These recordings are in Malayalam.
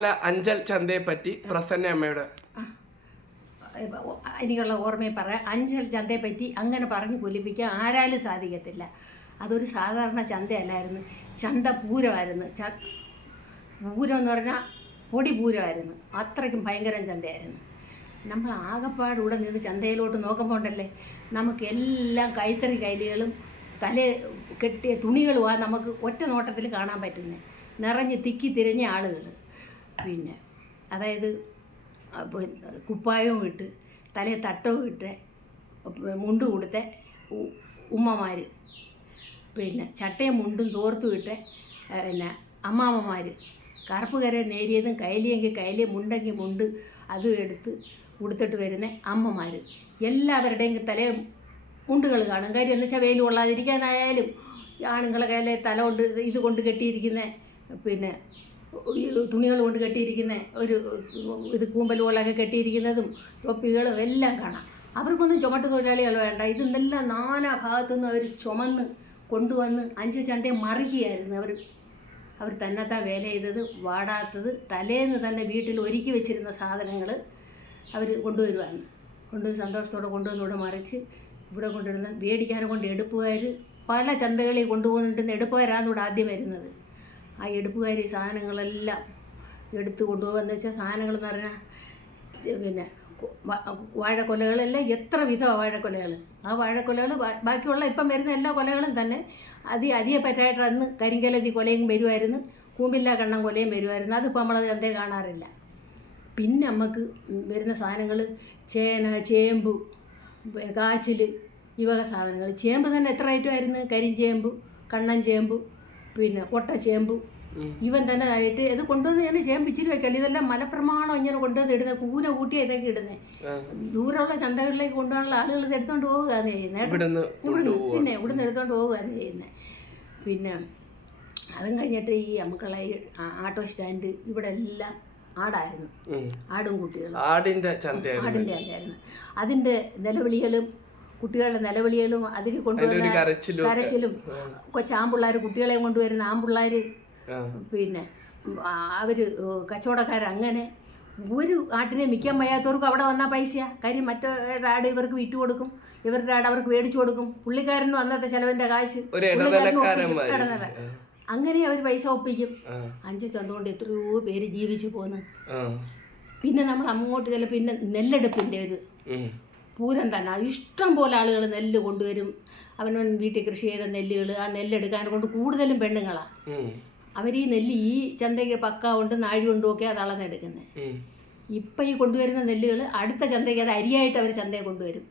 അഞ്ചൽ ചന്തയെ പറ്റി പ്രസന്ന അമ്മയുടെ എനിക്കുള്ള ഓർമ്മയെ പറയാം. അഞ്ചൽ ചന്തയെ പറ്റി അങ്ങനെ പറഞ്ഞ് കൊല്ലിപ്പിക്കാൻ ആരാലും സാധിക്കത്തില്ല. അതൊരു സാധാരണ ചന്തയല്ലായിരുന്നു, ചന്ത പൂരമായിരുന്നു. പൂരം എന്ന് പറഞ്ഞാൽ പൊടി പൂരമായിരുന്നു. അത്രയ്ക്കും ഭയങ്കരം ചന്തയായിരുന്നു. നമ്മൾ ആകപ്പാട് ഇവിടെ നിന്ന് ചന്തയിലോട്ട് നോക്കുമ്പോൾ ഉണ്ടല്ലേ, നമുക്ക് എല്ലാം കൈത്തറി കൈലികളും തലേ കെട്ടിയ തുണികളുമാണ് നമുക്ക് ഒറ്റ നോട്ടത്തിൽ കാണാൻ പറ്റുന്നത്. നിറഞ്ഞ് തിക്കി തിരിഞ്ഞ ആളുകൾ, പിന്നെ അതായത് കുപ്പായവും ഇട്ട് തലയിൽ തട്ടവും ഇട്ട് മുണ്ട് കൊടുത്ത ഉമ്മമാർ, പിന്നെ ചട്ടയും മുണ്ടും തോർത്തും ഇട്ട് പിന്നെ അമ്മാമ്മമാർ, കറുപ്പ് കര നേരിയതും കൈലിയെങ്കിൽ കൈലി, മുണ്ടെങ്കിൽ മുണ്ട് അതും എടുത്ത് ഉടുത്തിട്ട് വരുന്ന അമ്മമാർ, എല്ലാവരുടെയും തലേ മുണ്ടുകൾ കാണും. കാര്യം എന്ന് വെച്ചാൽ വെയിൽ കൊള്ളാതിരിക്കാനായാലും ആണുങ്ങളെ കയ്യിലെ തല കൊണ്ട് ഇത് കൊണ്ട് കെട്ടിയിരിക്കുന്ന, പിന്നെ തുണികൾ കൊണ്ട് കെട്ടിയിരിക്കുന്ന ഒരു ഇത് കൂമ്പൽ പോലൊക്കെ കെട്ടിയിരിക്കുന്നതും തൊപ്പികളും എല്ലാം കാണാം. അവർക്കൊന്നും ചുമട്ട് തൊഴിലാളികൾ വേണ്ട. ഇതെല്ലാം നാനാ ഭാഗത്തുനിന്ന് അവർ ചുമന്ന് കൊണ്ടുവന്ന് അഞ്ച് ചന്തയെ മറിക്കുകയായിരുന്നു. അവർ തന്നെത്താൻ വേല ചെയ്തത്, വാടാത്തത്, തലേന്ന് തന്നെ വീട്ടിൽ ഒരുക്കി വെച്ചിരുന്ന സാധനങ്ങൾ അവർ കൊണ്ടുവരുവാണ്. സന്തോഷത്തോടെ കൊണ്ടുവന്നിവിടെ മറിച്ച് ഇവിടെ കൊണ്ടുവരുന്ന വേടിക്കാനെ കൊണ്ട് എടുപ്പുകാർ പല ചന്തകളിൽ കൊണ്ടുപോകുന്നുണ്ടെന്ന് എടുപ്പുകാരാണ് ഇവിടെ ആദ്യം വരുന്നത്. ആ എടുപ്പുകാർ ഈ സാധനങ്ങളെല്ലാം എടുത്ത് കൊണ്ടുപോകുകയെന്ന് വെച്ചാൽ സാധനങ്ങൾ എന്ന് പറഞ്ഞാൽ പിന്നെ വാഴക്കൊലകളെല്ലാം എത്ര വിധമാണ് വാഴക്കൊലകൾ. ആ വാഴക്കൊലകൾ ബാക്കിയുള്ള ഇപ്പം വരുന്ന എല്ലാ കൊലകളും തന്നെ അധികം പറ്റായിട്ട് അന്ന് കരിങ്കലതി കൊലയും വരുമായിരുന്നു, കൂമ്പില്ലാ കണ്ണം കൊലയും വരുമായിരുന്നു. അതിപ്പോൾ നമ്മൾ ചന്തയെ കാണാറില്ല. പിന്നെ നമുക്ക് വരുന്ന സാധനങ്ങൾ ചേന, ചേമ്പ്, കാച്ചിൽ, ഈ വക സാധനങ്ങൾ. ചേമ്പ് തന്നെ എത്ര ഐറ്റമായിരുന്നു, കരിഞ്ചേമ്പ്, കണ്ണൻ ചേമ്പ്, പിന്നെ കൊട്ടച്ചേമ്പ്, ഇവൻ തന്നെ ആയിട്ട് ഇത് കൊണ്ടുവന്ന് ഞാൻ ചേമ്പ് ഇച്ചിരി വെക്കല്ല. ഇതെല്ലാം മലപ്രമാണം ഇങ്ങനെ കൊണ്ടുവന്ന് ഇടുന്നത്, കൂന കൂട്ടിയ ഇതൊക്കെ ഇടുന്നത്. ദൂരമുള്ള ചന്തകളിലേക്ക് കൊണ്ടുപോകാനുള്ള ആളുകൾ ഇത് എടുത്തുകൊണ്ട് പോവുകയാണ് ചെയ്യുന്നത്. പിന്നെ ഇവിടുന്ന് എടുത്തുകൊണ്ട് പോവുകയാണ് ചെയ്യുന്നത്. പിന്നെ അതും കഴിഞ്ഞിട്ട് ഈ നമുക്കുള്ള ആട്ടോ സ്റ്റാൻഡ് ഇവിടെ എല്ലാം ആടായിരുന്നു, ആടും കുട്ടികളും. ആടിന്റെ അല്ലായിരുന്നു. അതിന്റെ നിലവിളികളും കുട്ടികളുടെ നിലവിളികളും അതിൽ കൊണ്ടുവരുന്ന കരച്ചിലും, കൊച്ചാമ്പിള്ളേർ കുട്ടികളെയും കൊണ്ടുവരുന്ന ആമ്പിള്ളേർ, പിന്നെ അവർ കച്ചവടക്കാർ. അങ്ങനെ ഒരു ആട്ടിനെ മിക്കാൻ വയ്യാത്തവർക്ക് അവിടെ വന്നാൽ പൈസയാണ്. കാര്യം മറ്റൊരു ആട് ഇവർക്ക് വിറ്റ് കൊടുക്കും, ഇവരുടെ ആട് അവർക്ക് മേടിച്ചു കൊടുക്കും. പുള്ളിക്കാരനും അന്നത്തെ ചെലവിൻ്റെ കാശ് അങ്ങനെ അവർ പൈസ ഒപ്പിക്കും. 5 ചന്ത കൊണ്ട് എത്രയോ പേര് ജീവിച്ചു പോന്ന്. പിന്നെ നമ്മൾ അങ്ങോട്ട് ചില പിന്നെ നെല്ലെടുപ്പിൻ്റെ ഒരു പൂരം തന്നെ. ഇഷ്ടം പോലെ ആളുകൾ നെല്ല് കൊണ്ടുവരും. അവനവൻ വീട്ടിൽ കൃഷി ചെയ്ത നെല്ലുകൾ, ആ നെല്ലെടുക്കാൻ കൊണ്ട് കൂടുതലും പെണ്ണുങ്ങളാണ്. അവർ ഈ നെല്ല് ഈ ചന്തയ്ക്ക് പക്ക കൊണ്ട് നാഴി കൊണ്ടുമൊക്കെ അത് അളന്നെടുക്കുന്നത്. ഇപ്പം ഈ കൊണ്ടുവരുന്ന നെല്ലുകൾ അടുത്ത ചന്തയ്ക്ക് അത് അരിയായിട്ട് അവർ ചന്തയെ കൊണ്ടുവരും.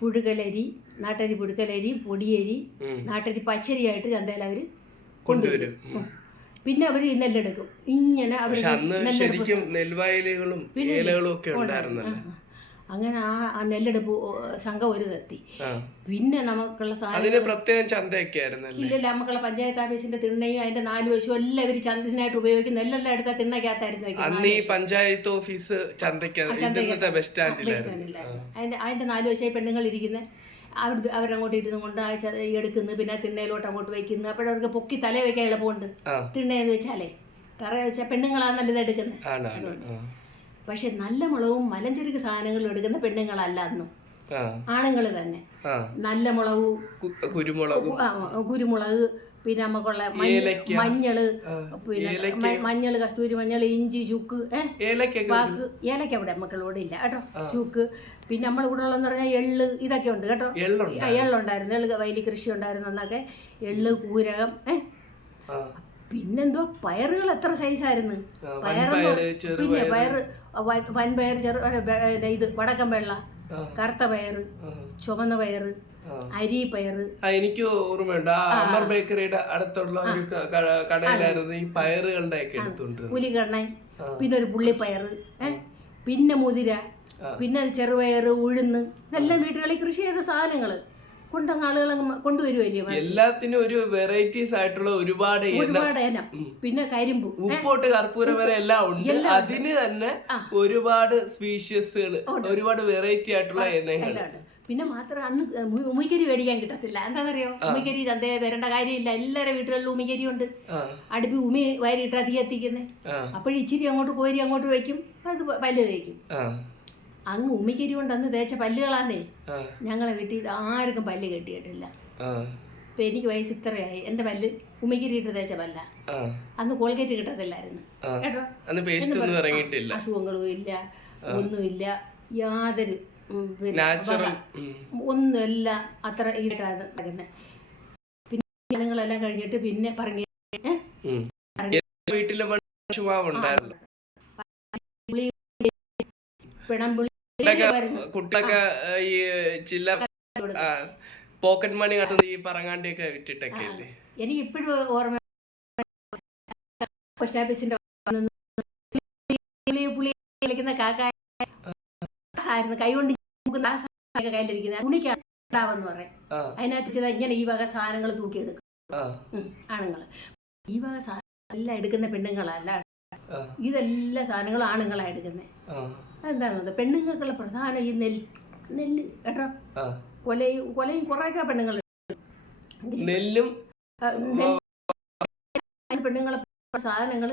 പുഴുകലരി, നാട്ടരി പുഴുക്കലരി, പൊടിയരി, നാട്ടരി പച്ചരിയായിട്ട് ചന്തയിൽ അവർ കൊണ്ടുവരും. പിന്നെ അവർ ഈ നെല്ലെടുക്കും. ഇങ്ങനെ അവർ നെൽവയലുകളും അങ്ങനെ ആ നെല്ലെടുപ്പ് സംഘം ഒരു തെത്തി. പിന്നെ നമുക്കുള്ള സാധനം ഇല്ലല്ല, നമുക്കുള്ള പഞ്ചായത്ത് ഓഫീസിന്റെ തിണ്ണയും അതിന്റെ 4 വശവും എല്ലാം ഇവർ ചന്തനായിട്ട് ഉപയോഗിക്കും. നെല്ലെല്ലാം എടുത്താൽ തിണ്ണയ്ക്കകത്തായിരുന്നു അതിന്റെ 4 വശമായി പെണ്ണുങ്ങൾ ഇരിക്കുന്നത്. അവരങ്ങോട്ട് ഇരുന്ന് കൊണ്ട് എടുക്കുന്നു, പിന്നെ തിണ്ണയിലോട്ട് അങ്ങോട്ട് വയ്ക്കുന്നു. അപ്പോഴവർക്ക് പൊക്കി തല വയ്ക്കാൻ എളുപ്പമുണ്ട്. തിണ്ണയെന്ന് വെച്ചാലേ തറ വെച്ചാൽ പെണ്ണുങ്ങളാണ് ഇത് എടുക്കുന്നത്. അതുകൊണ്ട് പക്ഷെ നല്ല മുളകും മലഞ്ചരക്ക് സാധനങ്ങളും എടുക്കുന്ന പെണ്ണുങ്ങളല്ല അന്നും, ആണുങ്ങൾ തന്നെ. നല്ല മുളക്, കുരുമുളക്, പിന്നെ നമുക്കുള്ള മഞ്ഞള്, കസ്തൂരി മഞ്ഞൾ, ഇഞ്ചി, ചുക്ക്, പാക്ക്, ഏലക്ക അവിടെ നമുക്കളോട് ഇല്ല കേട്ടോ, ചുക്ക്. പിന്നെ നമ്മൾ ഇവിടെ ഉള്ളതെന്ന് പറഞ്ഞാൽ എള്ള്, ഇതൊക്കെ ഉണ്ട് കേട്ടോ. എള്ളുണ്ടായിരുന്നു, വയലിൽ കൃഷി ഉണ്ടായിരുന്നു അന്നൊക്കെ. എള്ള്, കൂരകം, പിന്നെന്തോ പയറുകൾ എത്ര സൈസായിരുന്നു. പിന്നെ പയറ്, വൻപയർ, ഇത് വടക്കം വെള്ള, കറുത്ത പയറ്, ചുവന്ന പയറ്, അരി പയറ്. എനിക്ക് ഓർമ്മയുണ്ട്, അമർ ബേക്കറിയുടെ അടുത്തുള്ള ഒരു കടയിലായിരുന്നു ഈ പയറുകളുടെ ഒക്കെ എടുത്തുണ്ട്. പുലികണ്ണൻ, പിന്നെ ഒരു പുള്ളിപ്പയറ്, പിന്നെ മുതിര, പിന്നെ ചെറുപയറ്, ഉഴുന്ന്, ഇതെല്ലാം വീട്ടുകളിൽ കൃഷി ചെയ്ത സാധനങ്ങൾ. കൊണ്ടങ്ങ് ആളുകൾ കൊണ്ടുവരുമല്ലോ. എല്ലാത്തിനും ഒരു വെറൈറ്റീസ് ആയിട്ടുള്ള ഒരുപാട് ഒരുപാട് ഇനം. പിന്നെ കരിമ്പു, ഉപ്പോട്ട് കർപ്പൂരം വരെ എല്ലാം ഉണ്ട്. അതിന് തന്നെ ഒരുപാട് സ്പീഷ്യസുകൾ, ഒരുപാട് വെറൈറ്റി ആയിട്ടുള്ള ഇനങ്ങൾ. പിന്നെ മാത്രം അന്ന് ഉമിക്കരി മേടിക്കാൻ കിട്ടത്തില്ല. എന്താണെന്നറിയോ? ഉമിക്കരി ചന്തയെ വരേണ്ട കാര്യമില്ല, എല്ലാവരുടെ വീട്ടുകളിലും ഉമിക്കരി ഉണ്ട്. അടുപ്പി ഉമി വയറിട്ടാ തീ എത്തിക്കുന്നേ. അപ്പോഴും ഇച്ചിരി അങ്ങോട്ട് കോരി അങ്ങോട്ട് വയ്ക്കും, അത് പല്ല് തേക്കും. അങ്ങ് ഉമിക്കരി കൊണ്ട് അന്ന് തേച്ച പല്ലുകളാന്നേ. ഞങ്ങളെ വീട്ടിൽ ആർക്കും പല്ല് കെട്ടിയിട്ടില്ല. ഇപ്പൊ എനിക്ക് വയസ്സ് ഇത്രയായി, എന്റെ പല്ല് ഉമിക്കരി ഇട്ട് തേച്ച പല്ല. അന്ന് കോൾഗേറ്റ് കിട്ടത്തില്ലായിരുന്നു കേട്ടോ. അസുഖങ്ങളും ഇല്ല, ഒന്നുമില്ല, യാതൊരു ഒന്നുമില്ല. അത്ര ഈട്ടാണ് പറയുന്നത്. പിന്നെ ജനങ്ങളെല്ലാം കഴിഞ്ഞിട്ട് പിന്നെ പറഞ്ഞു പിണമ്പുളി കുട്ടികളൊക്കെ ഈ ചില്ലറ പോക്കറ്റ് മണി ഈ പറങ്ങാണ്ടിയൊക്കെ വിറ്റിട്ടൊക്കെ അല്ലേ. എനിക്ക് ഇപ്പോഴും ഓർമ്മ, പോസ്റ്റ് ഓഫീസിന്റെ പുളി കളിക്കുന്ന കാക്കായിരുന്നു. കൈ കൊണ്ട് കയ്യിലിരിക്കുന്ന തുണിക്കാവെന്ന് പറയും. അതിനകത്ത് ചില ഇങ്ങനെ ഈ വക സാധനങ്ങൾ തൂക്കിയെടുക്കും ആണുങ്ങൾ. ഈ വക സാധനം എല്ലാം എടുക്കുന്ന പെണ്ണുങ്ങളല്ല, ഇതെല്ലാ സാധനങ്ങളും ആണുങ്ങളാണ് എടുക്കുന്നത്. അതെന്താണെന്നത് പെണ്ണുങ്ങൾക്കുള്ള പ്രധാന ഈ നെല്ല് കേട്ടോ. കൊലയും കുറേയൊക്കെ പെണ്ണുങ്ങൾ നെല്ലും പെണ്ണുങ്ങളെ സാധനങ്ങൾ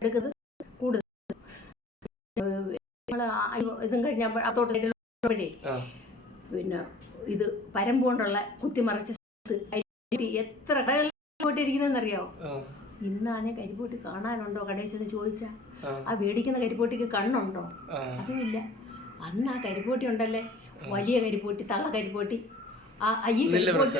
എടുക്കുന്നത് കൂടുതൽ. ഇതും കഴിഞ്ഞപ്പോൾ അതോട്ടേ പിന്നെ ഇത് പരമ്പ് കൊണ്ടുള്ള കുത്തിമറിച്ച എത്ര കരിപ്പോട്ടിരിക്കുന്നറിയാവോ? ഇന്നാണെ കരിപ്പോട്ടി കാണാനുണ്ടോ? കടയിൽ ചെന്ന് ചോദിച്ചാ ആ മേടിക്കുന്ന കരിപ്പോട്ടിക്ക് കണ്ണുണ്ടോ? അതുമില്ല. അന്ന് ആ കരിപ്പോട്ടി ഉണ്ടല്ലേ, വലിയ കരിപ്പോട്ടി, തള്ള കരിപ്പോട്ടി. ആ ഈ കരിപ്പോട്ടി